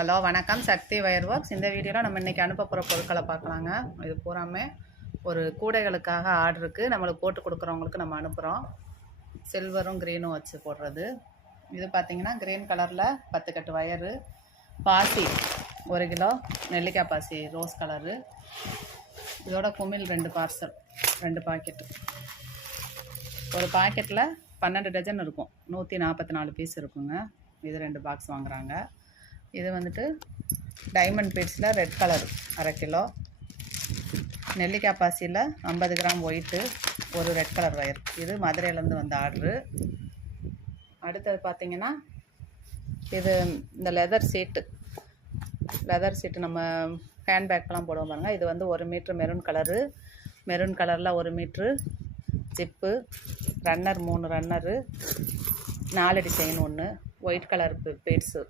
Hello வணக்கம், சக்தி wire works. இந்த வீடியோவில் நம்ம இன்றைக்கி அனுப்ப போகிற பொருட்களை பார்க்கலாங்க. இது பூராமே ஒரு கூடைகளுக்காக ஆர்டருக்கு நம்மளுக்கு போட்டு கொடுக்குறவங்களுக்கு நம்ம அனுப்புகிறோம். சில்வரும் க்ரீனும் வச்சு போடுறது. இது பார்த்திங்கன்னா க்ரீன் கலரில் 10 கட்டு வயரு, பாசி 1 கிலோ, நெல்லிக்காய் பாசி ரோஸ் கலரு, இதோட குமிழ் 2 பார்சல் 2 பாக்கெட்டு. ஒரு பாக்கெட்டில் 12 டஜன் இருக்கும், 144 பீஸ் இருக்குங்க. இது 2 பாக்ஸ் வாங்குகிறாங்க. இது வந்துட்டு டைமண்ட் பீட்ஸில் ரெட் கலர் 1/2 கிலோ, நெல்லிக்காய் பாசியில் 50 கிராம் ஒயிட்டு, ஒரு ரெட் கலர் வயர். இது மதுரையிலேருந்து வந்த ஆர்டரு. அடுத்தது பார்த்திங்கன்னா இது இந்த லெதர் சீட்டு நம்ம ஹேண்ட்பேக்கெலாம் போடுவோம் பாருங்கள். இது வந்து 1 மீட்ரு மெரூன் கலரில் 1 மீட்ரு ஜிப்பு, ரன்னர் 3 ரன்னரு, 4 அடி செயின் 1, ஒயிட் கலர் பீட்ஸு